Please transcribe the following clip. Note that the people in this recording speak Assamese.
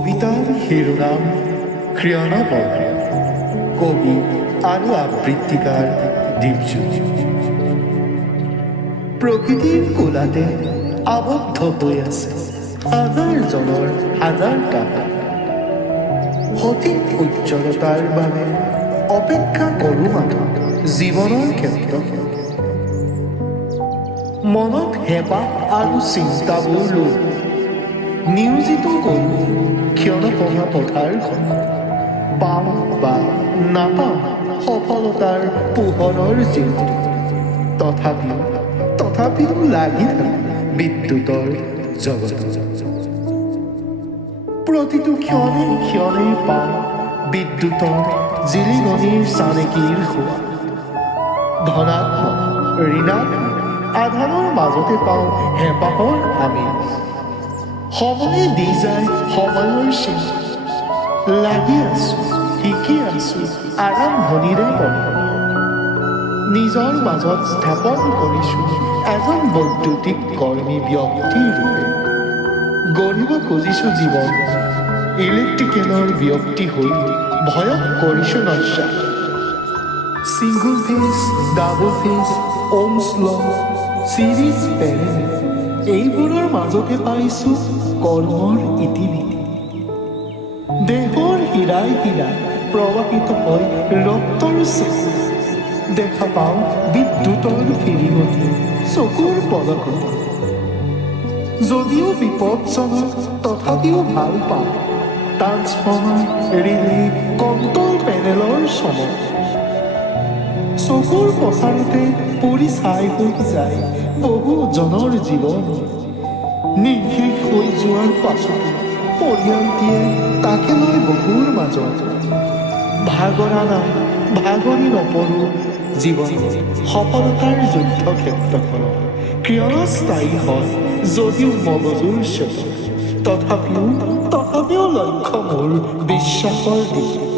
কবিতাৰ শিৰোনাম ক্ষীণপৰ্ব। কবি আৰু আবৃত্তিকাৰ দীপজ্যোতি। প্ৰকৃতিৰ কোলাতে আবদ্ধ হৈ আছে হাজাৰজনৰ হাজাৰ কাহিনী। সঠিক উজ্জ্বলতাৰ বাবে অপেক্ষা কৰোঁ মাথো জীৱনৰ ক্ষেত্ৰত। মনত হেঁপাহ আৰু চিন্তাবোৰ লৈ নিয়োজিত কৰোঁ ক্ষণপহা পথাৰখন। পাওঁ বা নাপাওঁ সফলতাৰ পোহৰৰ জিলিকি, তথাপিও লাগি থাকে বিদ্যুতৰ জগত। প্ৰতিটো ক্ষণে ক্ষণে পাওঁ বিদ্যুতৰ জিলিঙনিৰ চানেকিৰ সোৱাদ। ধনাত্মক ঋণাত্মক আধাৰৰ মাজতে পাওঁ হেঁপাহৰ আমেজ। সময়ে দি যায় সময়ৰ চিন। লাগি আছো, শিকি আছো আৰম্ভণিৰে পৰা। নিজৰ মাজত স্থাপন কৰিছো এজন বৈদ্যুতিক কৰ্মী ব্যক্তিৰ ৰূপে। গঢ়িব খুজিছো জীৱন ইলেক্ট্ৰিকেলৰ ব্যক্তি হৈ। ভয়ত কৰিছো নশ্বাস। Single phase, double phase, ohm's law, series পেৰেণ্ট, এইবোৰৰ মাজতে পাইছো কৰ্মৰ ইতিবৃত্তি। দেহৰ হীৰাই হীৰাই প্ৰৱাহিত হয় ৰক্তৰ চেতনা। দেখা পাওঁ বিদ্যুতৰ ফিৰিঙতি চকুৰ পলকত। যদিও বিপদজনক তথাপিও ভাল পাওঁ ট্ৰান্সফৰ্মাৰ, ৰিলে, কণ্ট্ৰল পেনেলৰ চমক। চকুৰ পচাৰতে পৰি ছাই হৈ যায় বহুজনৰ জীৱন। নিৰ্শেষ হৈ যোৱাৰ পাছতো পৰিয়ালটিয়ে তাকে লৈ বহুৰ মাজত। ভাগৰা নাই, ভাগৰি নপৰোঁ জীৱন সফলতাৰ যুদ্ধক্ষেত্ৰখনত। ক্ষণস্থায়ী হয় যদিও মগজুৰ চকুত, তথাপিও লক্ষ্য মোৰ বিশ্বাসৰ দিশ।